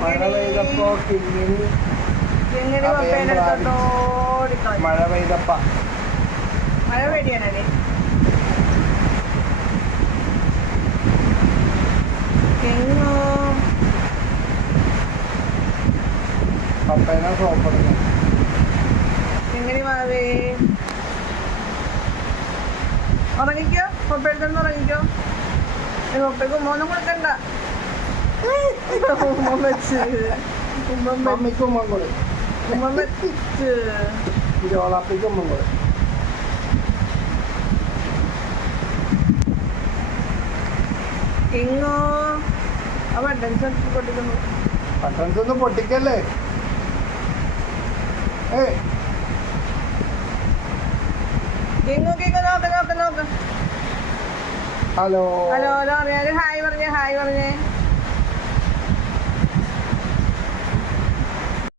മഴ പെയ്തപ്പോ കിങ്ങിണി മഴ പെയ്തപ്പ മഴ പേടിയാണല്ലേ കിങ്ങോ പപ്പേനെ സോപ്പിടുന്നു കിങ്ങിണി മാവേ ഉറങ്ങിക്കോ പപ്പയെടുത്തൊന്ന് ഉറങ്ങിക്കോ പപ്പയ്ക്ക് ഉമ്മൊന്നും കൊടുക്കണ്ട ഉമ്മ വെച്ച് മമ്മിക്ക് ഉമ്മ കൂടെ ഉമ്മ വെച്ച് ഇരോളാപ്പിക്ക് ഉമ്മ കൂടെ കിങ്ങോ ആ ബട്ടൻസ് പൊട്ടിക്കുന്നു ബട്ടൺസ് ഒന്നും പൊട്ടിക്കല്ലേ കിങ്ങോ കിങ്ങോ നോക്ക് നോക്ക് നോക്ക് ഹലോ ഹലോ ഹലോ പറഞ്ഞേ ഹായ് പറഞ്ഞേ